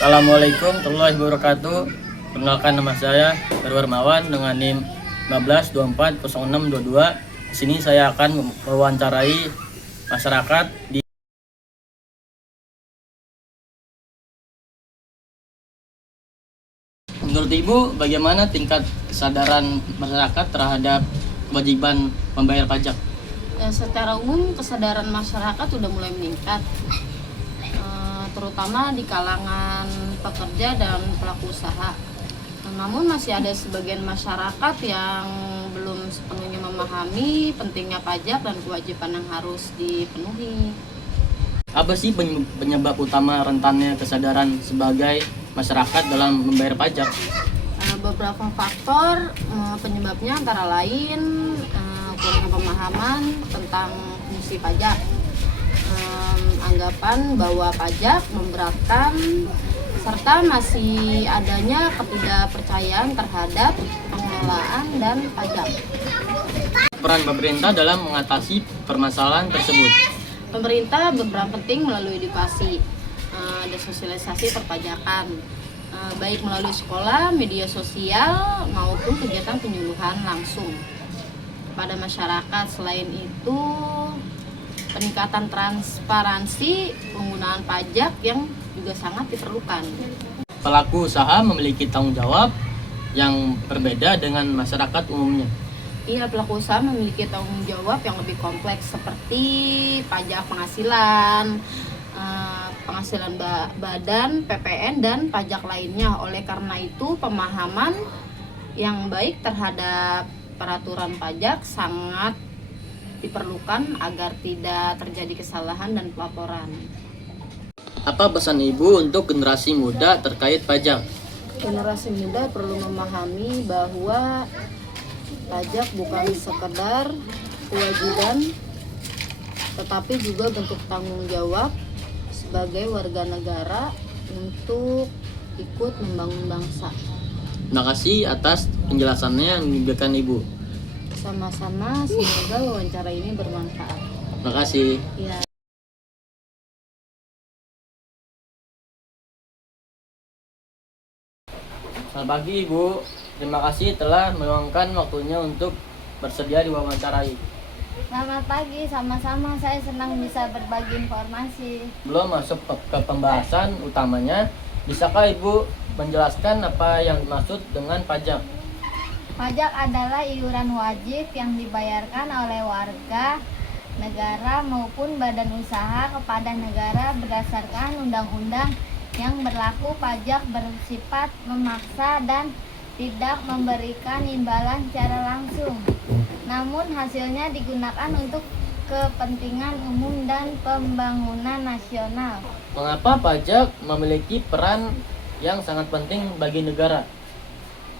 Assalamualaikum warahmatullahi wabarakatuh. Perkenalkan, nama saya Heru Hermawan dengan NIM 15240622. Di sini saya akan mewawancarai masyarakat di Menurut Ibu, bagaimana tingkat kesadaran masyarakat terhadap kewajiban membayar pajak? Secara umum kesadaran masyarakat sudah mulai meningkat, terutama di kalangan pekerja dan pelaku usaha. Namun masih ada sebagian masyarakat yang belum sepenuhnya memahami pentingnya pajak dan kewajiban yang harus dipenuhi. Apa sih penyebab utama rentannya kesadaran sebagai masyarakat dalam membayar pajak? Beberapa faktor penyebabnya antara lain kurangnya pemahaman tentang fungsi pajak, anggapan bahwa pajak memberatkan, serta masih adanya ketidakpercayaan terhadap pengelolaan dan pajak. Peran pemerintah dalam mengatasi permasalahan tersebut. Pemerintah berperan penting melalui edukasi dan sosialisasi perpajakan, baik melalui sekolah, media sosial, maupun kegiatan penyuluhan langsung pada masyarakat. Selain itu, peningkatan transparansi penggunaan pajak yang juga sangat diperlukan. Pelaku usaha memiliki tanggung jawab yang berbeda dengan masyarakat umumnya. Iya, pelaku usaha memiliki tanggung jawab yang lebih kompleks seperti pajak penghasilan, penghasilan badan, PPN, dan pajak lainnya. Oleh karena itu, pemahaman yang baik terhadap peraturan pajak sangat diperlukan agar tidak terjadi kesalahan dan pelaporan. Apa pesan Ibu untuk generasi muda terkait pajak? Generasi muda perlu memahami bahwa pajak bukan sekedar kewajiban, tetapi juga bentuk tanggung jawab sebagai warga negara untuk ikut membangun bangsa. Terima kasih atas penjelasannya yang diberikan Ibu. Sama-sama, semoga wawancara ini bermanfaat. Terima kasih. Ya. Selamat pagi Ibu. Terima kasih telah meluangkan waktunya untuk bersedia diwawancarai. Selamat pagi, sama-sama. Saya senang bisa berbagi informasi. Belum masuk ke pembahasan utamanya, bisakah Ibu menjelaskan apa yang dimaksud dengan pajak? Pajak adalah iuran wajib yang dibayarkan oleh warga negara maupun badan usaha kepada negara berdasarkan undang-undang yang berlaku. Pajak bersifat memaksa dan tidak memberikan imbalan secara langsung, namun hasilnya digunakan untuk kepentingan umum dan pembangunan nasional. Mengapa pajak memiliki peran yang sangat penting bagi negara?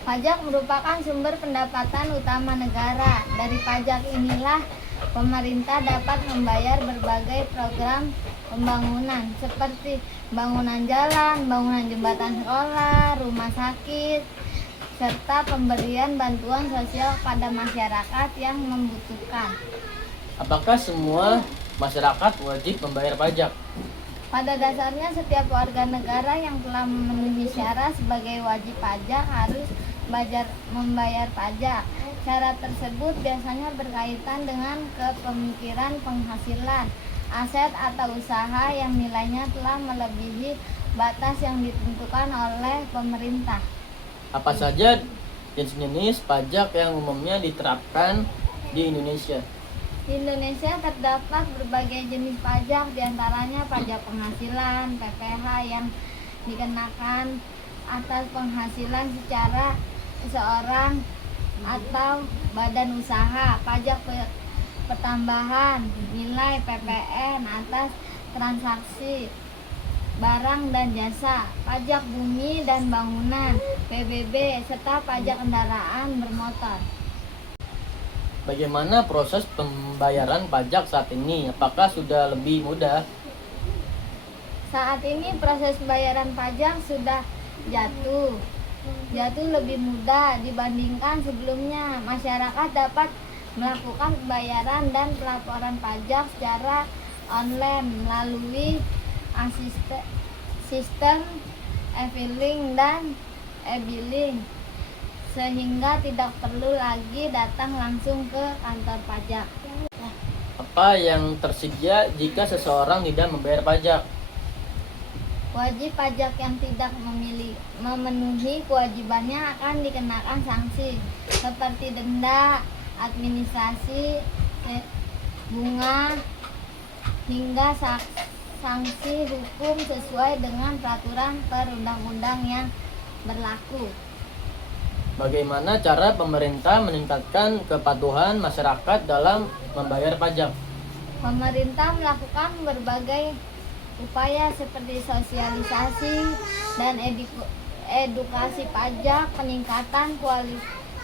Pajak merupakan sumber pendapatan utama negara. Dari pajak inilah pemerintah dapat membayar berbagai program pembangunan seperti bangunan jalan, bangunan jembatan sekolah, rumah sakit, serta pemberian bantuan sosial kepada masyarakat yang membutuhkan. Apakah semua masyarakat wajib membayar pajak? Pada dasarnya setiap warga negara yang telah memenuhi syarat sebagai wajib pajak harus membayar pajak. Syarat tersebut biasanya berkaitan dengan kepemilikan penghasilan, aset atau usaha yang nilainya telah melebihi batas yang ditentukan oleh pemerintah. Apa saja jenis pajak yang umumnya diterapkan di Indonesia? Di Indonesia terdapat berbagai jenis pajak, diantaranya pajak penghasilan (PPh) yang dikenakan atas penghasilan secara seseorang atau badan usaha, pajak pertambahan nilai (PPN) atas transaksi barang dan jasa, pajak bumi dan bangunan (PBB), serta pajak kendaraan bermotor. Bagaimana proses pembayaran pajak saat ini? Apakah sudah lebih mudah? Saat ini proses pembayaran pajak sudah jatuh lebih mudah dibandingkan sebelumnya. Masyarakat dapat melakukan pembayaran dan pelaporan pajak secara online melalui sistem e-filing, dan e-billing, sehingga tidak perlu lagi datang langsung ke kantor pajak. Apa yang tersedia jika seseorang tidak membayar pajak? Wajib pajak yang tidak memenuhi kewajibannya akan dikenakan sanksi seperti denda, administrasi, bunga, hingga sanksi hukum sesuai dengan peraturan perundang-undang yang berlaku. Bagaimana cara pemerintah meningkatkan kepatuhan masyarakat dalam membayar pajak? Pemerintah melakukan berbagai upaya seperti sosialisasi dan edukasi pajak, peningkatan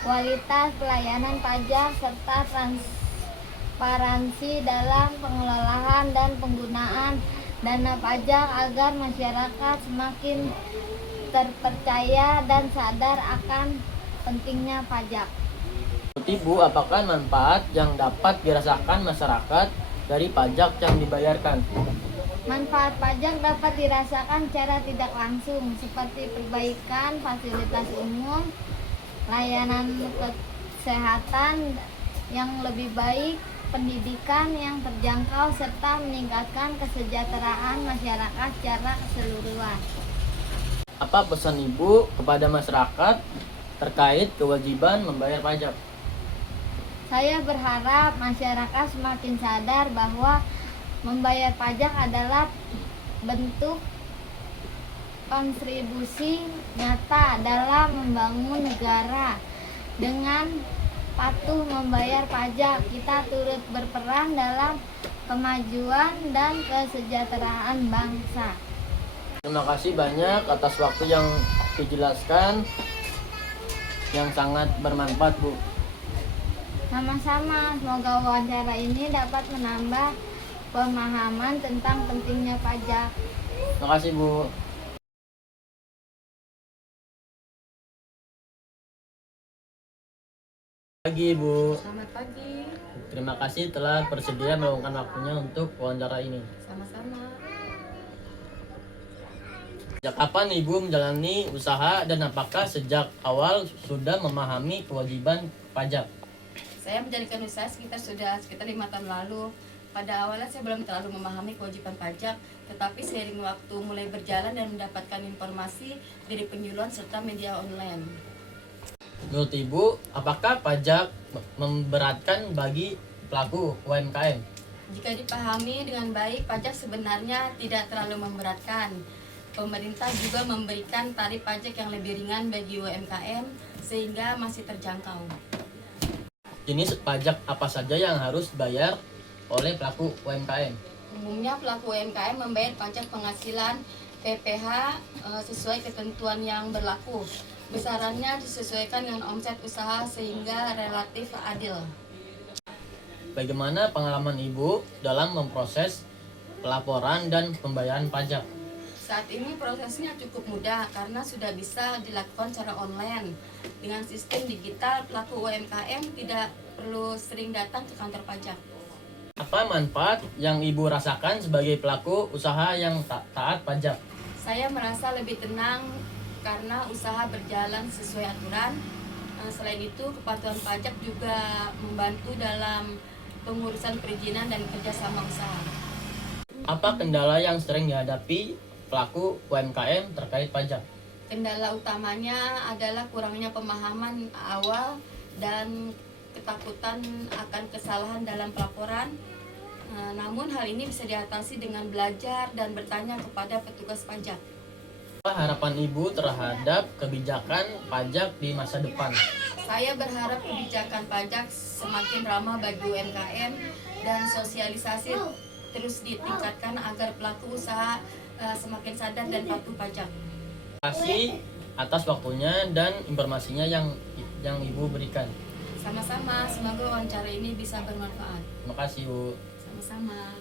kualitas pelayanan pajak, serta transparansi dalam pengelolaan dan penggunaan dana pajak agar masyarakat semakin terpercaya dan sadar akan pentingnya pajak. Ibu, apakah manfaat yang dapat dirasakan masyarakat dari pajak yang dibayarkan? Manfaat pajak dapat dirasakan secara tidak langsung seperti perbaikan fasilitas umum, layanan kesehatan yang lebih baik, pendidikan yang terjangkau, serta meningkatkan kesejahteraan masyarakat secara keseluruhan. Apa pesan Ibu kepada masyarakat terkait kewajiban membayar pajak? Saya berharap masyarakat semakin sadar bahwa membayar pajak adalah bentuk kontribusi nyata dalam membangun negara. Dengan patuh membayar pajak, kita turut berperan dalam kemajuan dan kesejahteraan bangsa. Terima kasih banyak atas waktu yang dijelaskan yang sangat bermanfaat, Bu. Sama-sama, semoga wawancara ini dapat menambah pemahaman tentang pentingnya pajak. Terima kasih, Bu. Pagi, Bu. Selamat pagi. Terima kasih telah bersedia meluangkan waktunya untuk wawancara ini. Sama-sama. Sejak kapan Ibu menjalani usaha dan apakah sejak awal sudah memahami kewajiban pajak? Saya menjalankan usaha sekitar 5 tahun lalu. Pada awalnya saya belum terlalu memahami kewajiban pajak, tetapi seiring waktu mulai berjalan dan mendapatkan informasi dari penyuluhan serta media online. Menurut Ibu, apakah pajak memberatkan bagi pelaku UMKM? Jika dipahami dengan baik, pajak sebenarnya tidak terlalu memberatkan. Pemerintah juga memberikan tarif pajak yang lebih ringan bagi UMKM sehingga masih terjangkau. Jenis pajak apa saja yang harus dibayar oleh pelaku UMKM? Umumnya pelaku UMKM membayar pajak penghasilan PPH sesuai ketentuan yang berlaku. Besarannya disesuaikan dengan omset usaha sehingga relatif adil. Bagaimana pengalaman Ibu dalam memproses pelaporan dan pembayaran pajak? Saat ini prosesnya cukup mudah karena sudah bisa dilakukan secara online. Dengan sistem digital, pelaku UMKM tidak perlu sering datang ke kantor pajak. Apa manfaat yang Ibu rasakan sebagai pelaku usaha yang taat pajak? Saya merasa lebih tenang karena usaha berjalan sesuai aturan. Selain itu, kepatuhan pajak juga membantu dalam pengurusan perizinan dan kerjasama usaha. Apa kendala yang sering dihadapi pelaku UMKM terkait pajak? Kendala utamanya adalah kurangnya pemahaman awal dan ketakutan akan kesalahan dalam pelaporan. Namun hal ini bisa diatasi dengan belajar dan bertanya kepada petugas pajak. Apa harapan Ibu terhadap kebijakan pajak di masa depan? Saya berharap kebijakan pajak semakin ramah bagi UMKM dan sosialisasi terus ditingkatkan agar pelaku usaha semakin sadar dan patuh pajak. Terima kasih atas waktunya dan informasinya yang Ibu berikan. Sama-sama, semoga wawancara ini bisa bermanfaat. Terima kasih, Bu. Sama-sama.